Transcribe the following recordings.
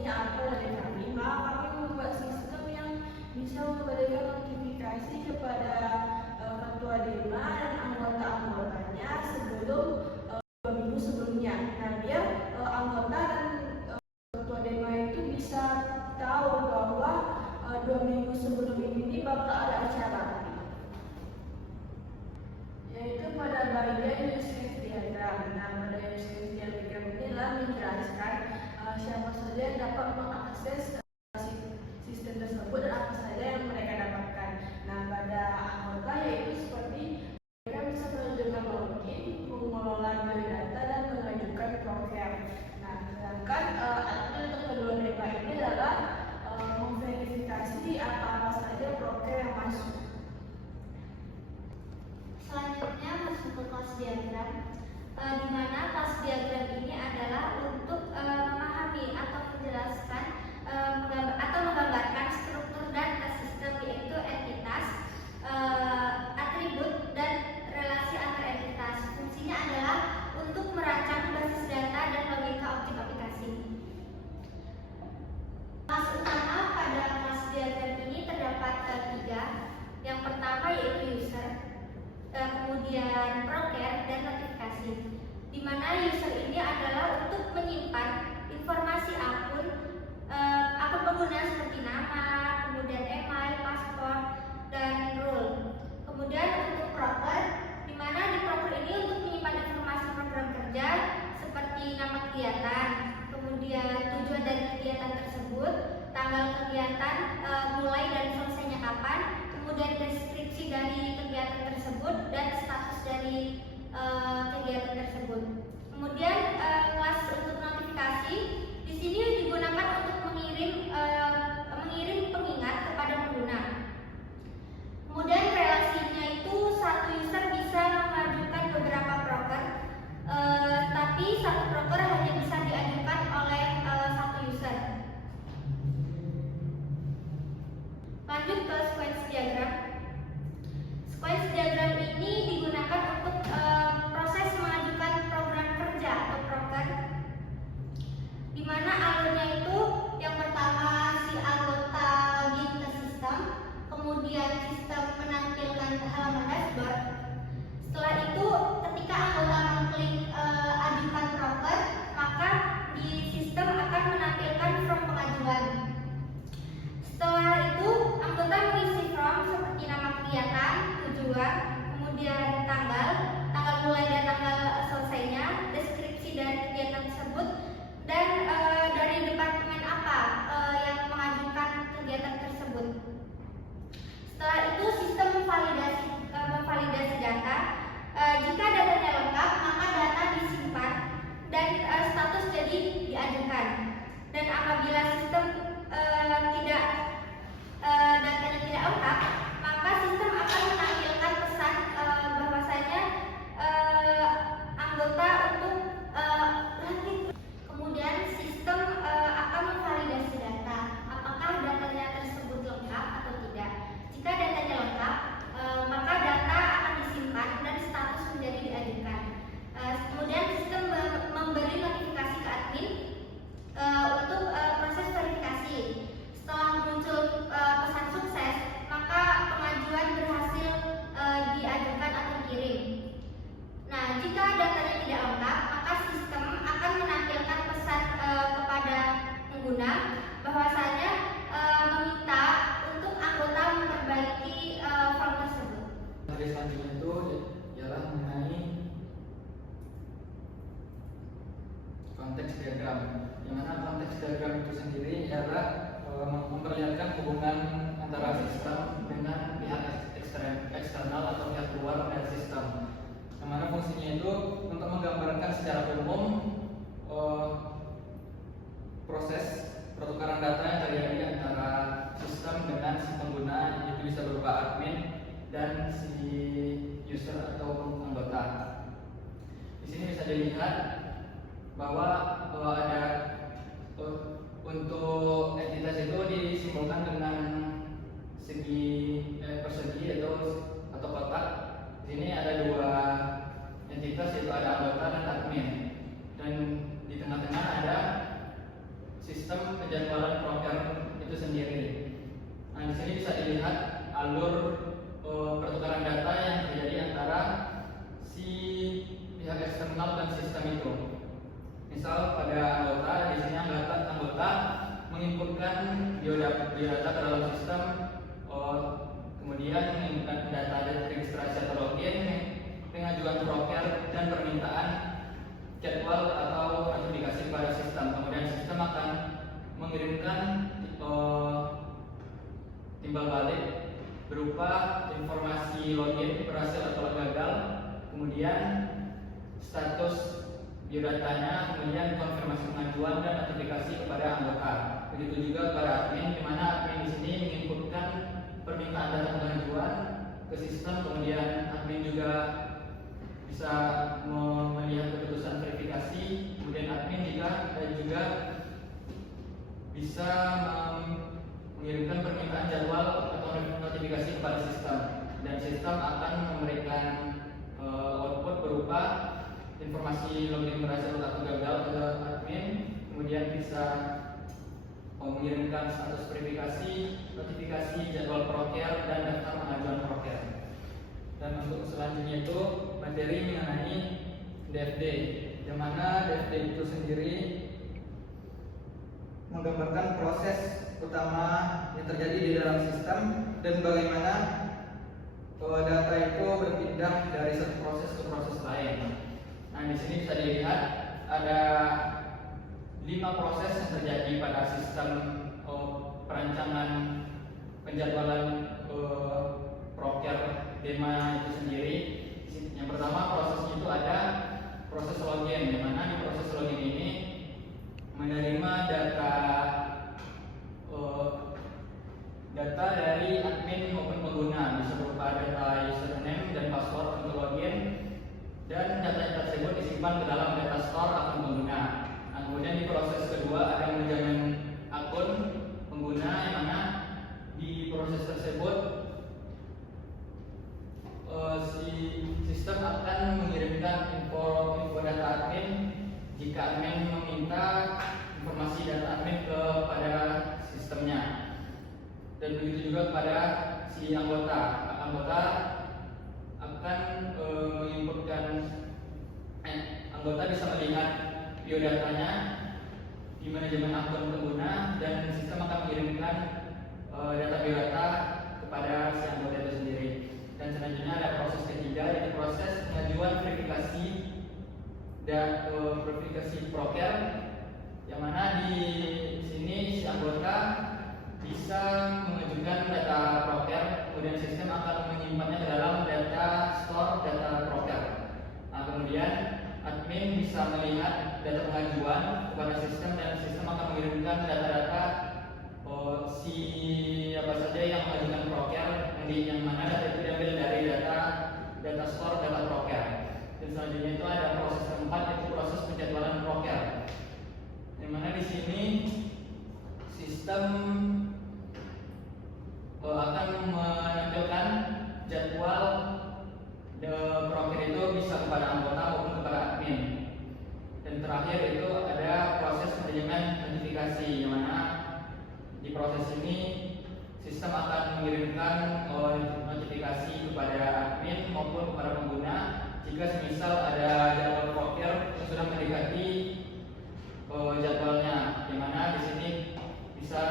fungsinya apa dari kami, maka kami membuat sistem yang bisa memberikan notifikasi kepada ketua DEMA dan anggota-anggotanya sebelum 2 minggu sebelumnya. Nah, biar anggota dan ketua DEMA itu bisa tahu bahwa 2 minggu sebelum ini bakal ada acara, yaitu pada bagian use case diagram. Nah, pada use case diagram ini adalah menjelaskan siapa saja yang dapat mengakses sistem tersebut dan apa saja yang mereka dapatkan. Nah, pada anggota yaitu seperti mereka bisa menunjukkan login, mengelola biodata, dan mengajukan program. Nah, sedangkan admin untuk kedua DEMA ini adalah memverifikasi apa-apa saja program yang masuk. Selanjutnya masuk ke kelas diagram, di mana kelas diagram ini adalah untuk memahami atau menjelaskan atau menggambarkan struktur data sistem, yaitu entitas, atribut, dan relasi antar entitas. Fungsinya adalah untuk merancang basis data dan logika objek aplikasi. Kelas utama pada kelas diagram ini terdapat 3. Yang pertama yaitu user, kemudian broker, dan notifikasi. Di mana user ini adalah untuk menyimpan informasi akun pengguna seperti nama, kemudian email, paspor, dan rule. Kemudian untuk broker, di mana di broker ini untuk menyimpan informasi program kerja seperti nama kegiatan, kemudian tujuan dari kegiatan tersebut, tanggal kegiatan, mulai dan selesainya kapan, kemudian deskripsi dari kegiatan tersebut, dan status dari kegiatan tersebut. Kemudian kelas untuk notifikasi di sini digunakan untuk mengirim pengingat kepada pengguna. Kemudian relasinya itu satu user bisa mengajukan beberapa broker, tapi satu broker hanya bisa diajukan oleh satu user. Lanjut ke sequence diagram. Sequence diagram ini digunakan untuk proses mengajukan program kerja atau broker, di mana alurnya itu yang pertama si anggota login ke sistem, kemudian sistem menampilkan halaman dashboard. Setelah itu ketika anggota mengklik ajukan broker, maka di sistem akan menampilkan form pengajuan. Setelah itu anggota mengisi form seperti nama kegiatan, tujuan, kemudian tanggal mulai dan tanggal selesainya, deskripsi dari kegiatan tersebut, dan dari departemen apa yang mengajukan kegiatan tersebut. Setelah itu sistem memvalidasi data. Jika datanya lengkap, maka data disimpan dan status jadi diajukan. Dan apabila sistem datanya tidak lengkap, maka sistem akan menampilkan pesan bahwasanya anggota untuk lanjut. Kemudian sistem akan memvalidasi data, apakah datanya tersebut lengkap atau tidak. Jika datanya lengkap, maka data akan disimpan dan status menjadi diajukan. Kemudian sistem memberi notifikasi ke admin untuk proses verifikasi. Setelah muncul pesan sukses, maka pengajuan berhasil diajukan atau dikirim. Nah, jika datanya tidak lengkap, maka sistem akan menampilkan pesan kepada pengguna bahwasanya meminta untuk anggota memperbaiki form tersebut. Materi selanjutnya itu ialah mengenai konteks diagram, di mana konteks diagram itu sendiri ialah memperlihatkan hubungan antara sistem dengan pihak eksternal atau pihak luar dari sistem. Yang mana fungsinya itu untuk menggambarkan secara umum proses pertukaran data yang terjadi antara sistem dengan si pengguna, itu bisa berupa admin dan si user atau anggota. Di sini bisa dilihat bahwa ada untuk entitas itu disimbolkan dengan segi persegi atau kotak. Di sini ada 2 entitas, yaitu ada anggota dan admin, dan di tengah-tengah ada sistem penjadwalan proker itu sendiri. Nah, di sini bisa dilihat alur pertukaran data yang terjadi antara si pihak eksternal dan sistem itu. Misal pada anggota, di sini anggota menginputkan biodata ke dalam sistem, kemudian menginputkan data registrasi atau login, pengajuan proker dan permintaan jadwal atau notifikasi kepada sistem. Kemudian sistem akan mengirimkan timbal balik berupa informasi login berhasil atau gagal, kemudian status biodatanya, kemudian konfirmasi pengajuan dan notifikasi kepada anggota. Begitu juga kepada admin, di mana admin di sini menginputkan permintaan data pengajuan ke sistem, kemudian admin juga bisa melihat keputusan verifikasi, kemudian admin juga bisa mengirimkan permintaan jadwal atau notifikasi kepada sistem, dan sistem akan memberikan output berupa informasi login berhasil atau gagal ke admin, kemudian bisa mengirimkan status verifikasi, notifikasi jadwal proker dan daftar pengajuan proker. Dan untuk selanjutnya itu materi mengenai DFD, yang mana DFD itu sendiri menggambarkan proses utama yang terjadi di dalam sistem dan bagaimana data itu berpindah dari satu proses ke proses lain. Nah, di sini bisa dilihat ada 5 proses yang terjadi pada sistem perancangan penjadwalan proker DEMA itu sendiri. Yang pertama prosesnya itu ada proses login, di mana di proses login ini menerima data dari admin maupun pengguna, bisa berupa data username dan password untuk login, dan data tersebut disimpan ke dalam data store akun pengguna. Nah, kemudian di proses kedua ada manajemen akun pengguna, yang mana di proses tersebut si sistem akan mengirimkan info data admin jika admin meminta informasi data admin kepada sistemnya, dan begitu juga kepada si anggota akan menginputkan anggota bisa melihat biodatanya di manajemen akun pengguna, dan sistem akan mengirimkan data biodata kepada si anggota itu sendiri. Dan selanjutnya ada proses ketiga, yaitu proses pengajuan verifikasi dan verifikasi proker, yang mana di sini si anggota bisa mengajukan data proker, kemudian sistem akan menyimpannya ke dalam data store data proker. Nah, kemudian admin bisa melihat data pengajuan kepada sistem, dan sistem akan mengirimkan data-data apa saja yang mengajukan proker, yang mana data itu diambil dari data store data proker. Dan selanjutnya itu ada proses keempat, yaitu proses penjadwalan proker, yang mana di sini sistem akan menampilkan jadwal proker itu bisa kepada anggota maupun kepada admin. Dan terakhir itu ada proses manajemen notifikasi, yang mana di proses ini sistem akan mengirimkan notifikasi kepada admin maupun kepada pengguna jika semisal ada jadwal proker yang sudah mendekati jadwalnya, di mana di sini bisa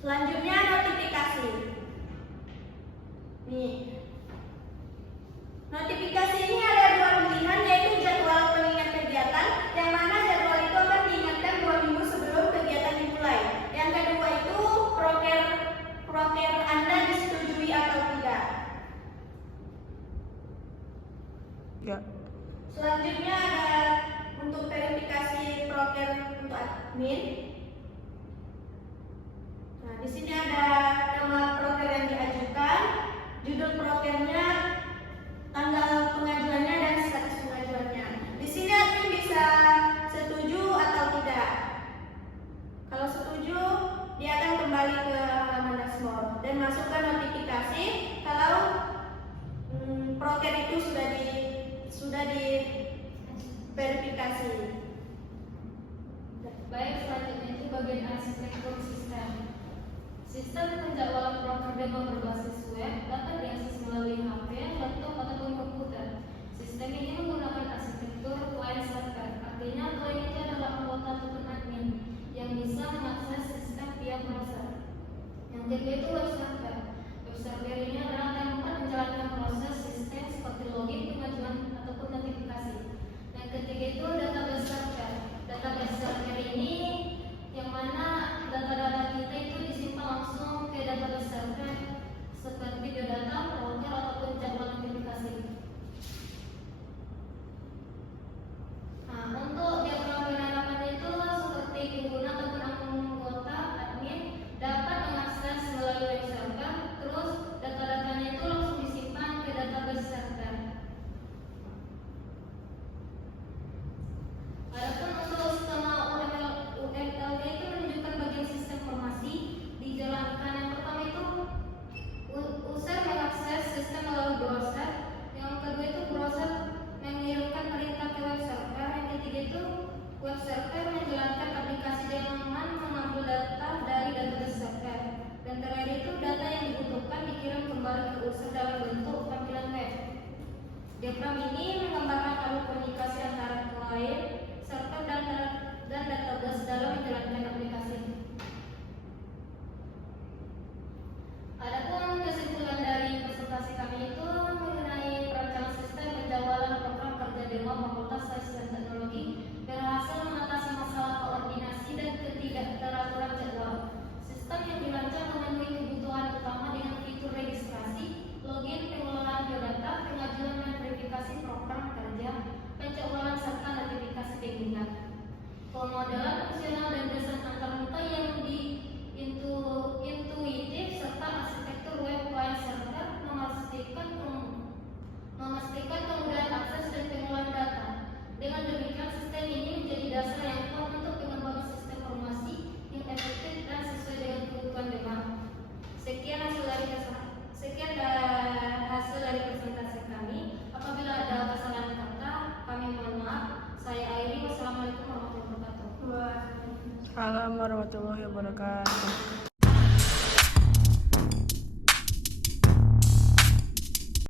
Selanjutnya notifikasi. Nih. Notifikasi ini ada dua pilihan, yaitu jadwal pengingat kegiatan, yang mana jadwal itu akan diingatkan 2 minggu sebelum kegiatan dimulai. Yang kedua itu proker Anda disetujui atau tidak. Enggak. Selanjutnya ada untuk verifikasi proker untuk admin. Nah, di sini ada nama proker yang diajukan, judul prokernya, tanggal pengajuannya dan status pengajuannya. Di sini admin bisa setuju atau tidak. Kalau setuju, dia akan kembali ke halaman dashboard dan masukkan notifikasi kalau proker itu sudah diverifikasi. Baik, selanjutnya itu bagian arsitektur sistem. Sistem penjadwalan proker demo berbasis web dapat diakses melalui HP, laptop, ataupun komputer. Sistem ini menggunakan arsitektur client server. Artinya klien itu adalah anggota ataupun admin yang bisa mengakses sistem via browser. Yang kedua itu web server. Web server ini adalah tempat menjalankan proses sistem seperti login, pengajuan, ataupun notifikasi. Yang ketiga itu database server. Database server ini yang mana data-data kita itu disimpan langsung ke database server seperti biodata, proker, ataupun jadwal notifikasi. Nah, untuk diagram penerapannya itu seperti pengguna ataupun anggota admin dapat mengakses melalui web server, terus data-datanya itu langsung disimpan ke database server. Adapun untuk skema UML itu menunjukkan bagian sistem informasi dijalankan. Yang pertama itu user mengakses sistem melalui browser. Yang kedua itu browser mengirimkan perintah ke web server. Yang ketiga itu web server menjalankan aplikasi dengan mengambil data dari database server. Dan terakhir itu data yang dibutuhkan dikirim kembali ke user dalam bentuk tampilan web. Diagram ini menggambarkan alur komunikasi antara klien, server, dan database dalam menjalankan aplikasi. Adapun kesimpulan dari presentasi kami itu mengenai perancangan sistem penjadwalan program kerja demo Fakultas Sains dan Teknologi berhasil mengatasi masalah koordinasi dan ketidakteraturan jadwal. Sistem yang dirancang memenuhi kebutuhan utama dengan fitur registrasi, login, pengelolaan biodata, pengajuan dan verifikasi program kerja, pencoblosan serta notifikasi pengingat. Pemodelan fungsional dan desain antarmuka yang intuitif serta arsitektur web client server memastikan kemudahan akses dan pengelolaan data. Dengan demikian, sistem ini menjadi dasar yang kuat untuk pengembangan sistem informasi yang efektif dan sesuai dengan kebutuhan demand. Sekian hasil dari presentasi kami. Apabila ada kesalahan kata, kami mohon maaf. Saya Airi. Wassalamualaikum warahmatullahi wabarakatuh. Assalamualaikum warahmatullahi wabarakatuh.